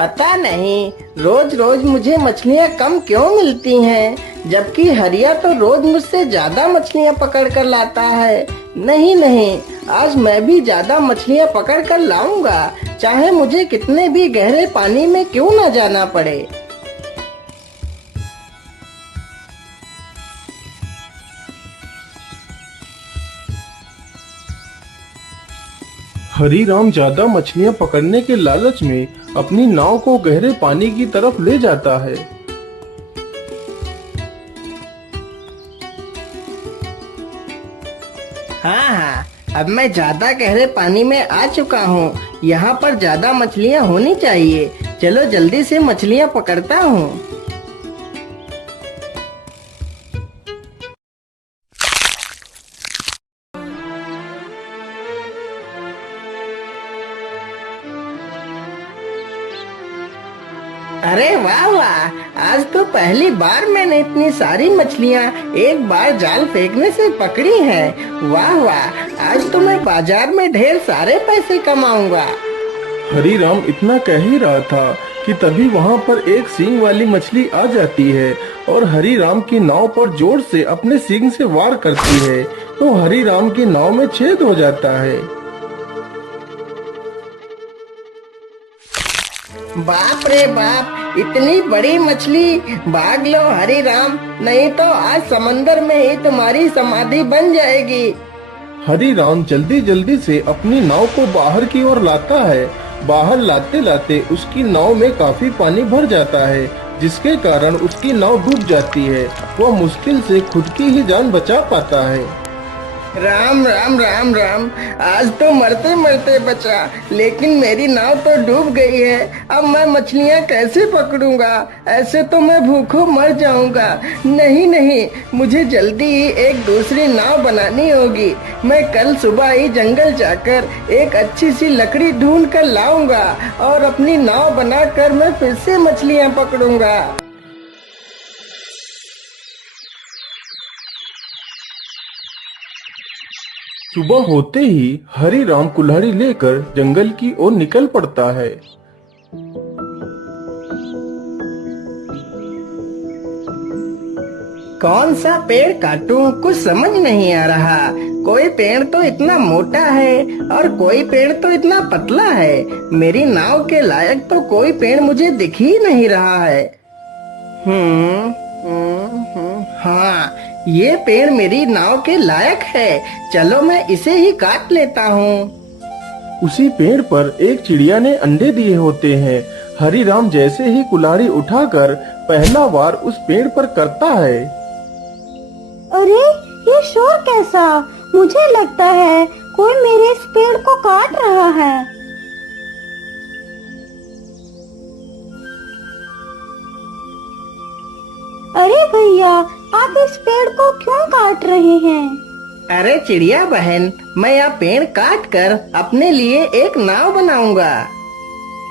पता नहीं रोज रोज मुझे मछलियाँ कम क्यों मिलती हैं, जबकि हरिया तो रोज मुझसे ज्यादा मछलियाँ पकड़ कर लाता है। नहीं नहीं, आज मैं भी ज्यादा मछलियाँ पकड़ कर लाऊंगा, चाहे मुझे कितने भी गहरे पानी में क्यों न जाना पड़े। हरीराम ज्यादा मछलियां पकड़ने के लालच में अपनी नाव को गहरे पानी की तरफ ले जाता है। हाँ हाँ, अब मैं ज्यादा गहरे पानी में आ चुका हूँ। यहाँ पर ज्यादा मछलियाँ होनी चाहिए। चलो जल्दी से मछलियाँ पकड़ता हूँ। अरे वाह वाह, आज तो पहली बार मैंने इतनी सारी मछलियाँ एक बार जाल फेंकने से पकड़ी हैं। वाह वाह, आज तो मैं बाजार में ढेर सारे पैसे कमाऊंगा। हरीराम इतना कह ही रहा था कि तभी वहां पर एक सींग वाली मछली आ जाती है और हरीराम की नाव पर जोर से अपने सींग से वार करती है, तो हरीराम की नाव में छेद हो जाता है। बाप रे बाप, इतनी बड़ी मछली! भाग लो हरीराम, नहीं तो आज समंदर में ही तुम्हारी समाधि बन जाएगी। हरीराम जल्दी जल्दी से अपनी नाव को बाहर की ओर लाता है। बाहर लाते लाते उसकी नाव में काफी पानी भर जाता है, जिसके कारण उसकी नाव डूब जाती है। वह मुश्किल से खुद की ही जान बचा पाता है। राम राम राम राम, आज तो मरते मरते बचा, लेकिन मेरी नाव तो डूब गई है। अब मैं मछलियाँ कैसे पकड़ूंगा? ऐसे तो मैं भूखों मर जाऊंगा। नहीं नहीं, मुझे जल्दी ही एक दूसरी नाव बनानी होगी। मैं कल सुबह ही जंगल जाकर एक अच्छी सी लकड़ी ढूंढ कर लाऊंगा और अपनी नाव बनाकर मैं फिर से मछलियाँ पकड़ूंगा। सुबह होते ही हरीराम कुल्हाड़ी लेकर जंगल की ओर निकल पड़ता है। कौन सा पेड़ काटूं, कुछ समझ नहीं आ रहा। कोई पेड़ तो इतना मोटा है और कोई पेड़ तो इतना पतला है। मेरी नाव के लायक तो कोई पेड़ मुझे दिख ही नहीं रहा है। हाँ, ये पेड़ मेरी नाव के लायक है। चलो मैं इसे ही काट लेता हूँ। उसी पेड़ पर एक चिड़िया ने अंडे दिए होते हैं। हरीराम जैसे ही कुल्हाड़ी उठाकर पहला वार उस पेड़ पर करता है। अरे, ये शोर कैसा? मुझे लगता है कोई मेरे इस पेड़ को काट रहा है। अरे भैया, आप इस पेड़ को क्यों काट रहे हैं? अरे चिड़िया बहन, मैं यह पेड़ काट कर अपने लिए एक नाव बनाऊंगा।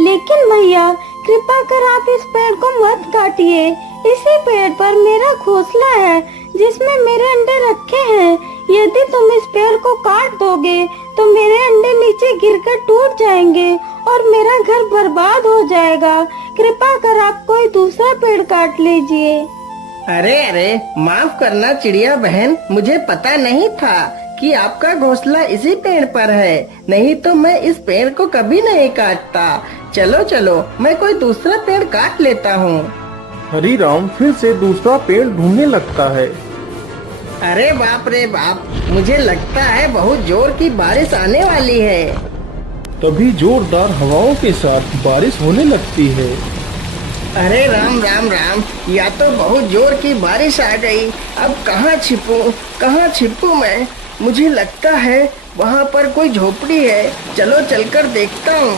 लेकिन भैया, कृपा कर आप इस पेड़ को मत काटिए। इसी पेड़ पर मेरा घोंसला है जिसमें मेरे अंडे रखे हैं। यदि तुम इस पेड़ को काट दोगे तो मेरे अंडे नीचे गिरकर टूट जाएंगे और मेरा घर बर्बाद हो जाएगा। कृपा कर आप कोई दूसरा पेड़ काट लीजिए। अरे अरे, माफ करना चिड़िया बहन, मुझे पता नहीं था कि आपका घोंसला इसी पेड़ पर है। नहीं तो मैं इस पेड़ को कभी नहीं काटता। चलो चलो, मैं कोई दूसरा पेड़ काट लेता हूँ। हरीराम फिर से दूसरा पेड़ ढूंढने लगता है। अरे बाप रे बाप, मुझे लगता है बहुत जोर की बारिश आने वाली है। तभी जोरदार हवाओं के साथ बारिश होने लगती है। अरे राम राम राम, या तो बहुत जोर की बारिश आ गई। अब कहाँ छिपूं मैं? मुझे लगता है वहाँ पर कोई झोपड़ी है। चलो चलकर देखता हूँ।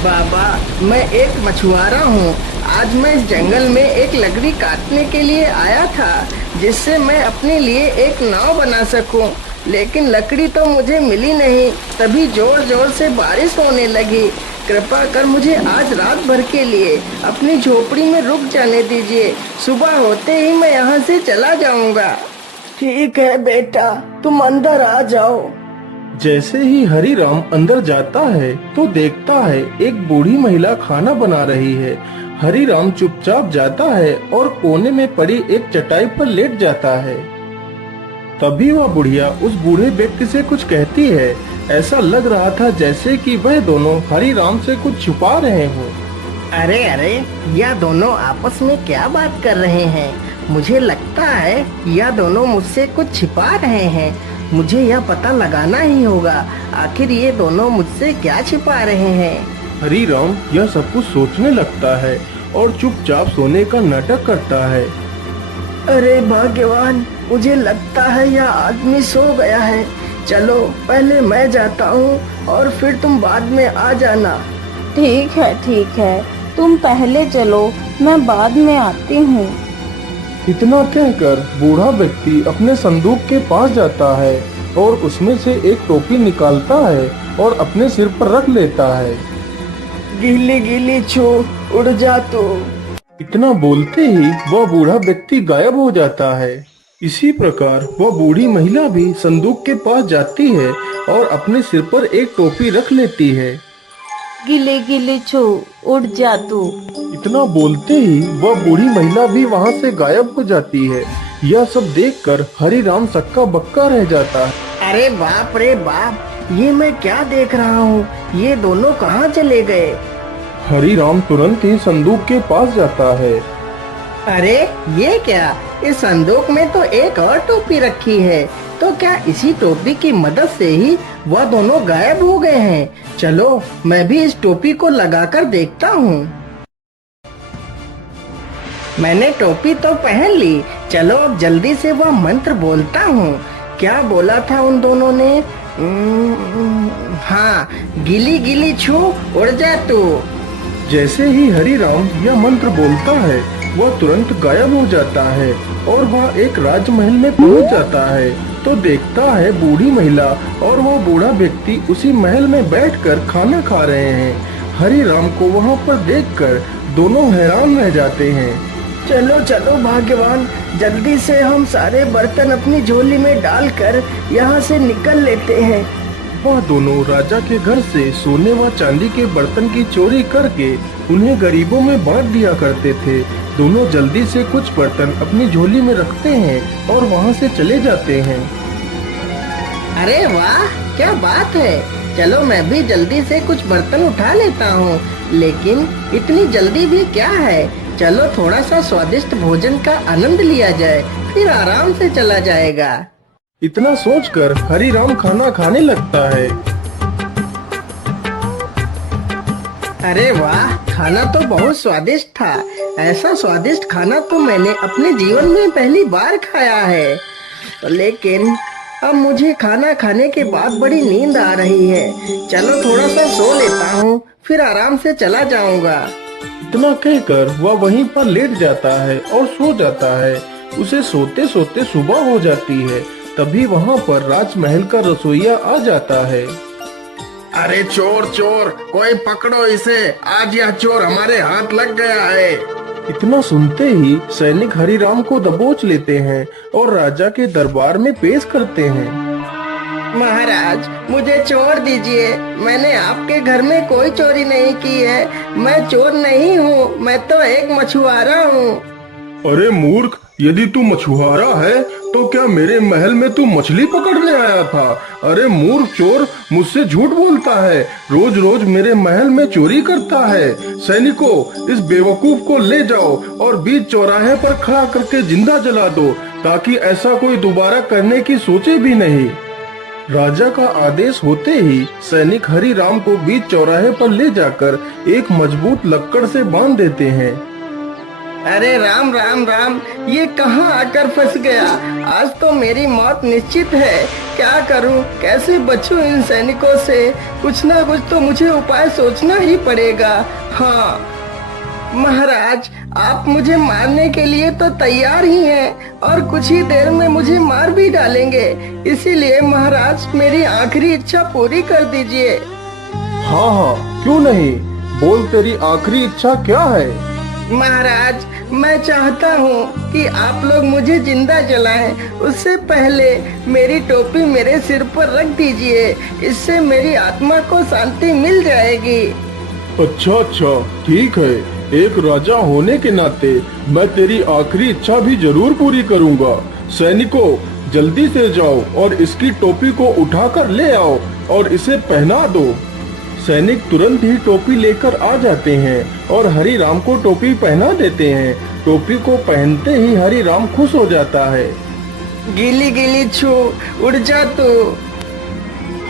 बाबा, मैं एक मछुआरा हूँ। आज मैं इस जंगल में एक लकड़ी काटने के लिए आया था, जिससे मैं अपने लिए एक नाव बना सकूं। लेकिन लकड़ी तो मुझे मिली नहीं। तभी जोर जोर से बारिश होने लगी। कृपा कर मुझे आज रात भर के लिए अपनी झोपड़ी में रुक जाने दीजिए। सुबह होते ही मैं यहाँ से चला जाऊंगा। ठीक है बेटा, तुम अंदर आ जाओ। जैसे ही हरी राम अंदर जाता है तो देखता है एक बूढ़ी महिला खाना बना रही है। हरी राम चुपचाप जाता है और कोने में पड़ी एक चटाई पर लेट जाता है। तभी वह बुढ़िया उस बूढ़े व्यक्ति से कुछ कहती है। ऐसा लग रहा था जैसे कि वह दोनों हरी राम से कुछ छुपा रहे हों। अरे अरे, यह दोनों आपस में क्या बात कर रहे हैं? मुझे लगता है यह दोनों मुझसे कुछ छिपा रहे हैं। मुझे यह पता लगाना ही होगा, आखिर ये दोनों मुझसे क्या छिपा रहे हैं। हरी राम यह सब कुछ सोचने लगता है और चुपचाप सोने का नाटक करता है। अरे भाग्यवान, मुझे लगता है यह आदमी सो गया है। चलो पहले मैं जाता हूँ और फिर तुम बाद में आ जाना। ठीक है, तुम पहले चलो, मैं बाद में आती हूँ। इतना कहकर बूढ़ा व्यक्ति अपने संदूक के पास जाता है और उसमें से एक टोपी निकालता है और अपने सिर पर रख लेता है। गीली गीली छू, उड़ जा तू। इतना बोलते ही वह बूढ़ा व्यक्ति गायब हो जाता है। इसी प्रकार वह बूढ़ी महिला भी संदूक के पास जाती है और अपने सिर पर एक टोपी रख लेती है। गिले गिले छू, उड़ जा तू। इतना बोलते ही वह बूढ़ी महिला भी वहाँ से गायब हो जाती है। यह सब देखकर हरी राम सक्का बक्का रह जाता है। अरे बाप रे बाप, ये मैं क्या देख रहा हूँ? ये दोनों कहाँ चले गए? हरी राम तुरंत ही संदूक के पास जाता है। अरे ये क्या? इस संदूक में तो एक और टोपी रखी है। तो क्या इसी टोपी की मदद से ही वह दोनों गायब हो गए हैं? चलो मैं भी इस टोपी को लगाकर देखता हूँ। मैंने टोपी तो पहन ली। चलो अब जल्दी से वह मंत्र बोलता हूँ। क्या बोला था उन दोनों ने? हाँ, गिली गिली छू, उड़ जा तू। जैसे ही हरी राम यह मंत्र बोलता है वह तुरंत गायब हो जाता है और वह एक राजमहल में पहुंच जाता है। तो देखता है बूढ़ी महिला और वो बूढ़ा व्यक्ति उसी महल में बैठकर खाना खा रहे हैं। हरी राम को वहां पर देखकर दोनों हैरान रह जाते हैं। चलो चलो भाग्यवान, जल्दी से हम सारे बर्तन अपनी झोली में डालकर यहाँ से निकल लेते हैं। वह दोनों राजा के घर से सोने व चांदी के बर्तन की चोरी करके उन्हें गरीबों में बांट दिया करते थे। दोनों जल्दी से कुछ बर्तन अपनी झोली में रखते हैं और वहाँ से चले जाते हैं। अरे वाह, क्या बात है! चलो मैं भी जल्दी से कुछ बर्तन उठा लेता हूँ। लेकिन इतनी जल्दी भी क्या है? चलो थोड़ा सा स्वादिष्ट भोजन का आनंद लिया जाए, फिर आराम से चला जाएगा। इतना सोचकर हरी राम खाना खाने लगता है। अरे वाह, खाना तो बहुत स्वादिष्ट था। ऐसा स्वादिष्ट खाना तो मैंने अपने जीवन में पहली बार खाया है। लेकिन अब मुझे खाना खाने के बाद बड़ी नींद आ रही है। चलो थोड़ा सा सो लेता हूँ, फिर आराम से चला जाऊंगा। इतना कहकर वह वहीं पर लेट जाता है और सो जाता है। उसे सोते सोते सुबह हो जाती है। तभी वहाँ पर राजमहल का रसोइया आ जाता है। अरे चोर चोर, कोई पकड़ो इसे, आज यह चोर हमारे हाथ लग गया है। इतना सुनते ही सैनिक हरी राम को दबोच लेते हैं और राजा के दरबार में पेश करते हैं। महाराज, मुझे छोड़ दीजिए। मैंने आपके घर में कोई चोरी नहीं की है। मैं चोर नहीं हूँ, मैं तो एक मछुआरा हूँ। अरे मूर्ख, यदि तू मछुआरा है तो क्या मेरे महल में तू मछली पकड़ने आया था? अरे मूर्ख चोर, मुझसे झूठ बोलता है, रोज रोज मेरे महल में चोरी करता है। सैनिकों, इस बेवकूफ को ले जाओ और बीच चौराहे पर खड़ा करके जिंदा जला दो, ताकि ऐसा कोई दोबारा करने की सोचे भी नहीं। राजा का आदेश होते ही सैनिक हरी राम को बीच चौराहे पर ले जाकर एक मजबूत लक्कड़ से बांध देते हैं। अरे राम राम राम, ये कहाँ आकर फंस गया? आज तो मेरी मौत निश्चित है। क्या करूं, कैसे बचूं इन सैनिकों से? कुछ ना कुछ तो मुझे उपाय सोचना ही पड़ेगा। हाँ महाराज, आप मुझे मारने के लिए तो तैयार ही हैं और कुछ ही देर में मुझे मार भी डालेंगे। इसीलिए महाराज, मेरी आखिरी इच्छा पूरी कर दीजिए। हाँ हाँ, क्यों नहीं, बोल तेरी आखिरी इच्छा क्या है। महाराज, मैं चाहता हूँ कि आप लोग मुझे जिंदा जलाएं। उससे पहले मेरी टोपी मेरे सिर पर रख दीजिए, इससे मेरी आत्मा को शांति मिल जाएगी। अच्छा अच्छा, ठीक है, एक राजा होने के नाते मैं तेरी आखिरी इच्छा भी जरूर पूरी करूंगा। सैनिकों, जल्दी से जाओ और इसकी टोपी को उठाकर ले आओ और इसे पहना दो। सैनिक तुरंत ही टोपी लेकर आ जाते हैं और हरि राम को टोपी पहना देते हैं। टोपी को पहनते ही हरि राम खुश हो जाता है। गीली गीली छू, उड़ जा तू।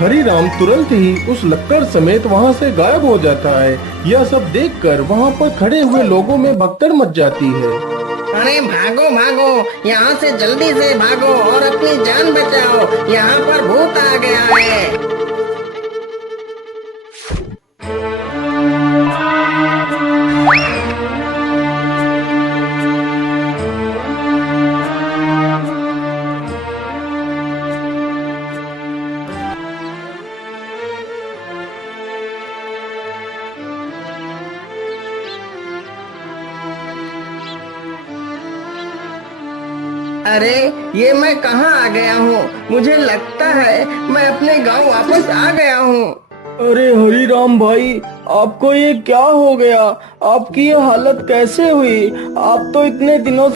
हरि राम तुरंत ही उस लक्कड़ समेत वहां से गायब हो जाता है। यह सब देखकर वहां पर खड़े हुए लोगों में भगदड़ मच जाती है। अरे भागो भागो, यहाँ से जल्दी से भागो और अपनी जान बचाओ, यहाँ पर भूत आ गया है। अरे ये मैं कहाँ आ गया हूँ? मुझे लगता है मैं अपने गांव वापस आ गया हूँ। अरे हरी राम भाई, आपको ये क्या हो गया? आपकी ये हालत कैसे हुई? आप तो इतने दिनों